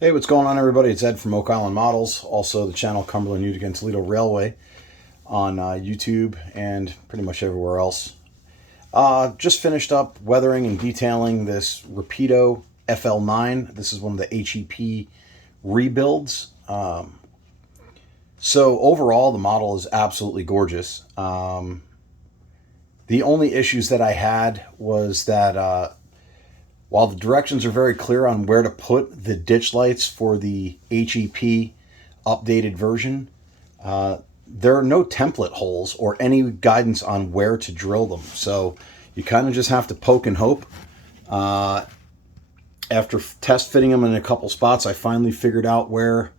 Hey, what's going on, everybody? It's Ed from Oak Island Models, also the channel Cumberland Utica and Toledo Railway on YouTube and pretty much everywhere else. Just finished up weathering and detailing this Rapido FL9. This is one of the HEP rebuilds. So overall, the model is absolutely gorgeous. The only issues that I had was that while the directions are very clear on where to put the ditch lights for the HEP updated version, there are no template holes or any guidance on where to drill them. So you kind of just have to poke and hope. After test fitting them in a couple spots, I finally figured out where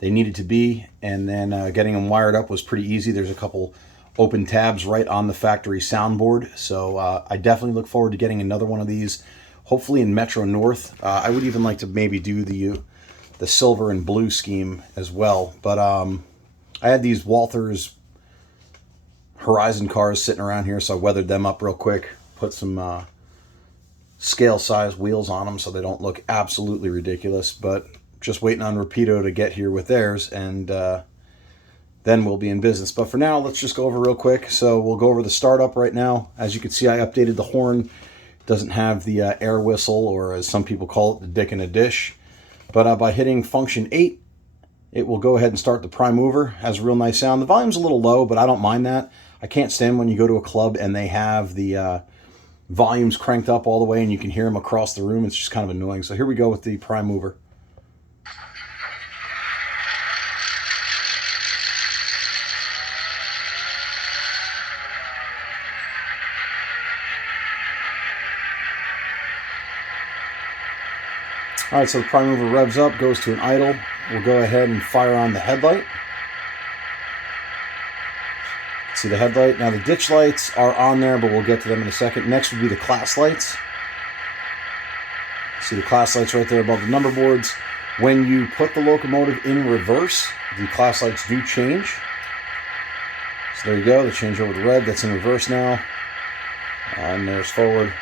they needed to be, and then getting them wired up was pretty easy. There's a couple open tabs right on the factory soundboard. So I definitely look forward to getting another one of these, hopefully in Metro North. I would even like to maybe do the silver and blue scheme as well. But I had these Walthers Horizon cars sitting around here, so I weathered them up real quick, put some scale size wheels on them so they don't look absolutely ridiculous. But just waiting on Rapido to get here with theirs, and then we'll be in business. But for now, let's just go over real quick. So we'll go over the startup right now. As you can see, I updated the horn. Doesn't have the air whistle, or as some people call it, the dick in a dish. But by hitting function 8, it will go ahead and start the prime mover. Has a real nice sound. The volume's a little low, but I don't mind that. I can't stand when you go to a club and they have the volumes cranked up all the way and you can hear them across the room. It's just kind of annoying. So here we go with the prime mover. All right, so the prime mover revs up, goes to an idle. We'll go ahead and fire on the headlight. See the headlight. Now the ditch lights are on there, but we'll get to them in a second. Next would be the class lights. See the class lights right there above the number boards. When you put the locomotive in reverse, the class lights do change. So there you go, they change over to red. That's in reverse now. And there's forward.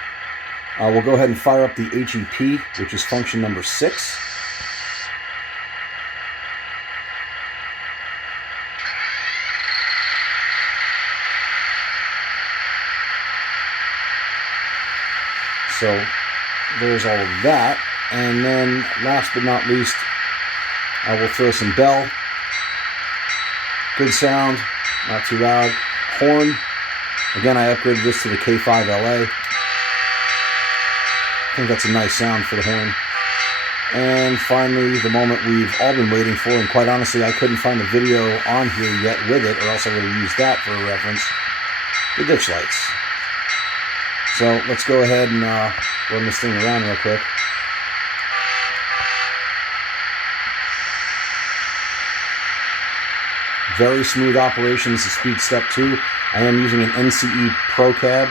We'll go ahead and fire up the HEP, which is function number 6. So there's all of that. And then last but not least, I will throw some bell. Good sound, not too loud. Horn. Again, I upgraded this to the K5 LA. I think that's a nice sound for the horn. And finally, the moment we've all been waiting for, and quite honestly, I couldn't find a video on here yet with it, or else I would have used that for a reference, the ditch lights. So let's go ahead and run this thing around real quick. Very smooth operation. This is speed step 2. I am using an NCE Pro cab.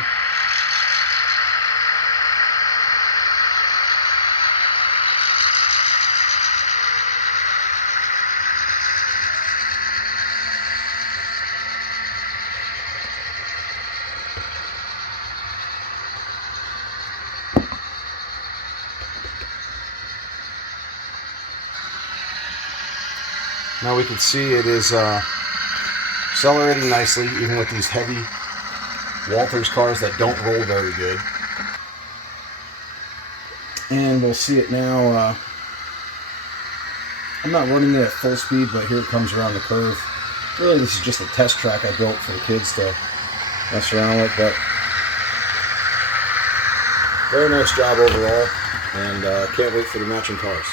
Now we can see it is accelerating nicely, even with these heavy Walthers cars that don't roll very good. And we'll see it now. I'm not running it at full speed, but here it comes around the curve. Really, this is just a test track I built for the kids to mess around with, but very nice job overall, and can't wait for the matching cars.